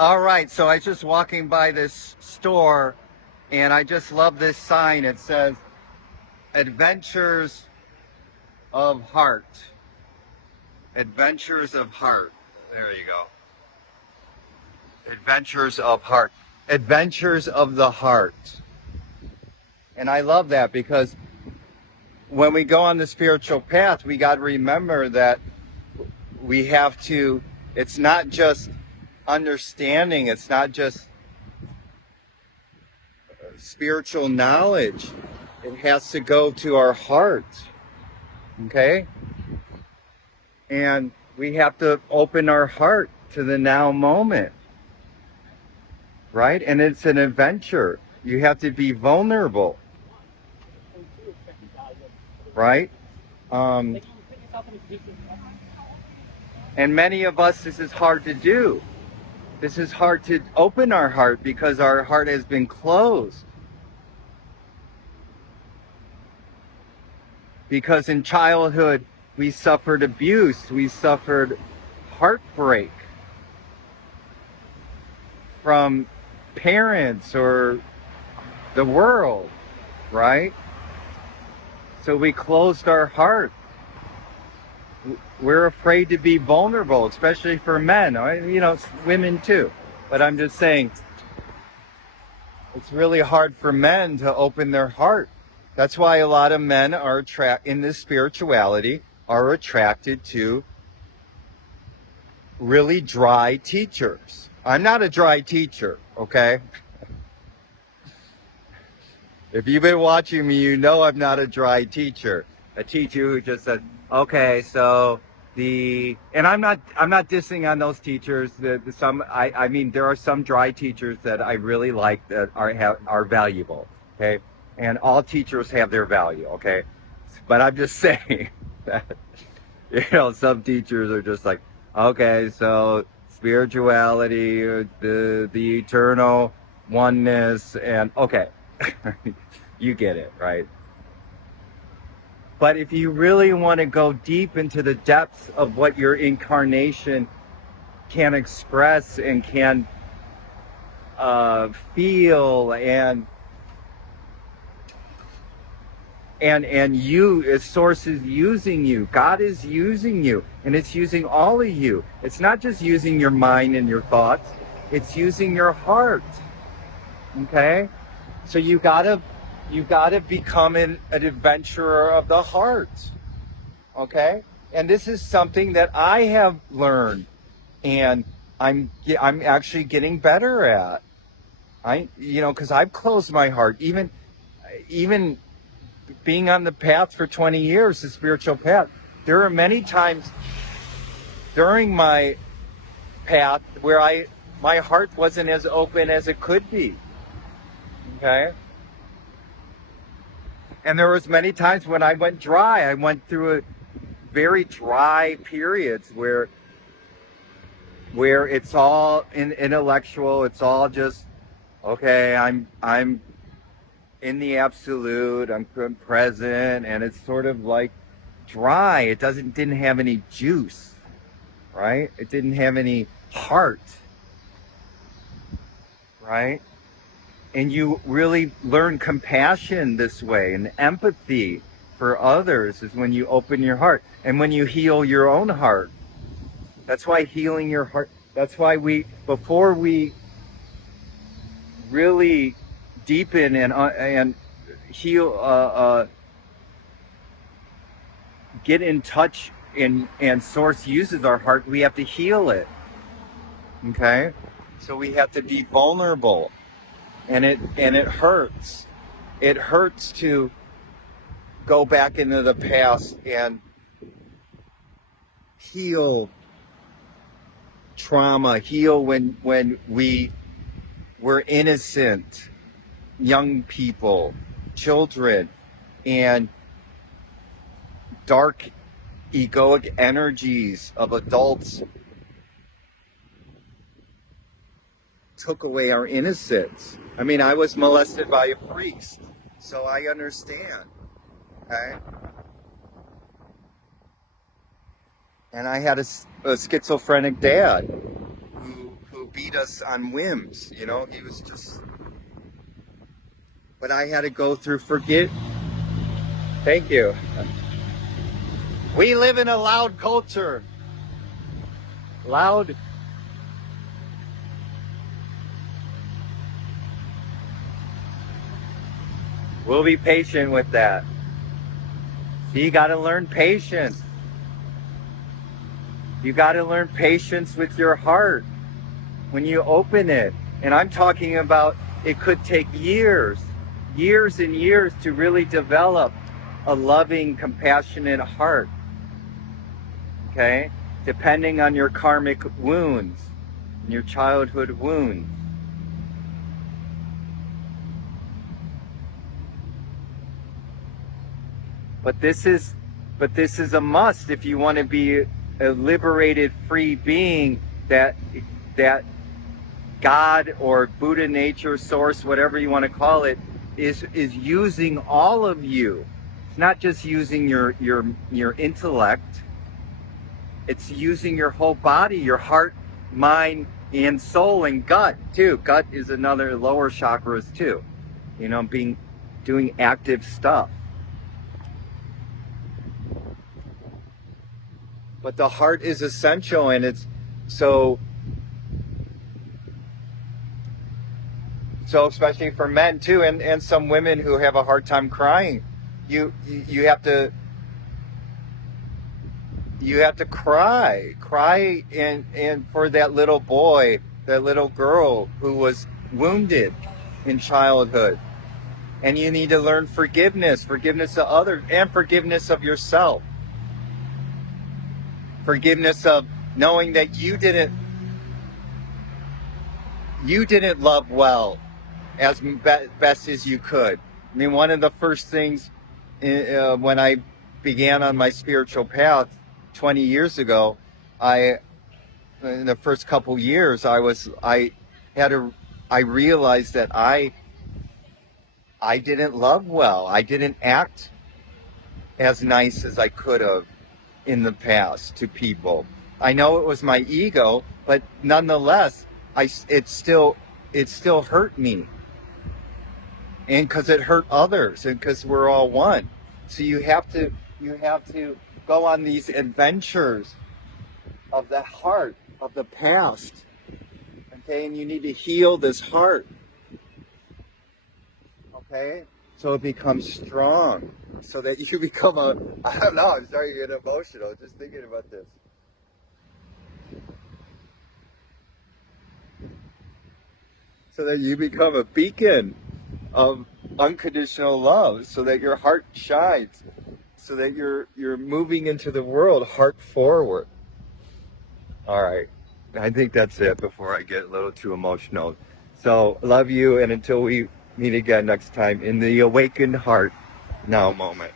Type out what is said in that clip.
All right, so I was just walking by this store and I just love this sign. It says Adventures of Heart. Adventures of Heart. There you go. Adventures of Heart. Adventures of the Heart. And I love that because when we go on the spiritual path, we got to remember that we have to, it's not just understanding, it's not just spiritual knowledge. It has to go to our heart. Okay? And we have to open our heart to the now moment. Right? And it's an adventure. You have to be vulnerable. Right? And many of us, this is hard to do. This is hard to open our heart because our heart has been closed. Because in childhood, we suffered abuse, we suffered heartbreak from parents or the world, right? So we closed our heart. We're afraid to be vulnerable, especially for men, you know, women too. But I'm just saying, it's really hard for men to open their heart. That's why a lot of men are in this spirituality are attracted to really dry teachers. I'm not a dry teacher, okay? If you've been watching me, you know I'm not a dry teacher. A teacher who just said, okay, so and I'm not dissing on those teachers. I mean, there are some dry teachers that I really like that are valuable, okay? And all teachers have their value, okay? But I'm just saying that, you know, some teachers are just like, okay, so spirituality, the eternal oneness, and okay, you get it, right? But if you really want to go deep into the depths of what your incarnation can express and can feel and you, Source is using you, God is using you, and it's using all of you. It's not just using your mind and your thoughts, it's using your heart. Okay? So you gotta become an adventurer of the heart. Okay? And this is something that I have learned, and I'm actually getting better at. Because I've closed my heart, even being on the path for 20 years, the spiritual path, there are many times during my path where my heart wasn't as open as it could be. Okay? And there was many times when I went dry. I went through a very dry periods where it's all intellectual, it's all just, okay, I'm in the absolute, I'm present, and it's sort of like dry. It didn't have any juice, right? It didn't have any heart, right? And you really learn compassion this way, and empathy for others is when you open your heart and when you heal your own heart. That's why healing your heart, that's why before we really deepen and heal, get in touch and Source uses our heart, we have to heal it. Okay? So we have to be vulnerable. And it hurts. It hurts to go back into the past and heal trauma, heal when we were innocent, young people, children, and dark egoic energies of adults took away our innocence. I mean, I was molested by a priest, so I understand, okay? And I had a schizophrenic dad who beat us on whims, you know. He was just, but I had to go through thank you. We live in a loud culture. Loud. We'll be patient with that. So you got to learn patience. You got to learn patience with your heart when you open it. And I'm talking about it could take years and years to really develop a loving, compassionate heart. Okay? Depending on your karmic wounds, your childhood wounds. But this is a must if you want to be a liberated, free being that God or Buddha nature, source, whatever you want to call it, is using all of you. It's not just using your intellect. It's using your whole body, your heart, mind, and soul, and gut too. Gut is another lower chakras too. You know, doing active stuff. But the heart is essential, and it's so especially for men too, and some women who have a hard time crying. You have to cry and for that little boy, that little girl who was wounded in childhood. And you need to learn forgiveness of others, and forgiveness of yourself. Forgiveness of knowing that you didn't love well as best as you could. I mean, one of the first things when I began on my spiritual path 20 years ago, in the first couple years, I realized that I didn't love well. I didn't act as nice as I could have in the past to people. I know it was my ego, but nonetheless, it still hurt me. And because it hurt others, and because we're all one. So you have to go on these adventures of the heart, of the past. Okay, and you need to heal this heart. Okay? So it becomes strong. So that you become I don't know, I'm starting to get emotional just thinking about this. So that you become a beacon of unconditional love, so that your heart shines, so that you're moving into the world heart forward. All right, I think that's it before I get a little too emotional. So love you, and until we meet again next time in the awakened heart now moment.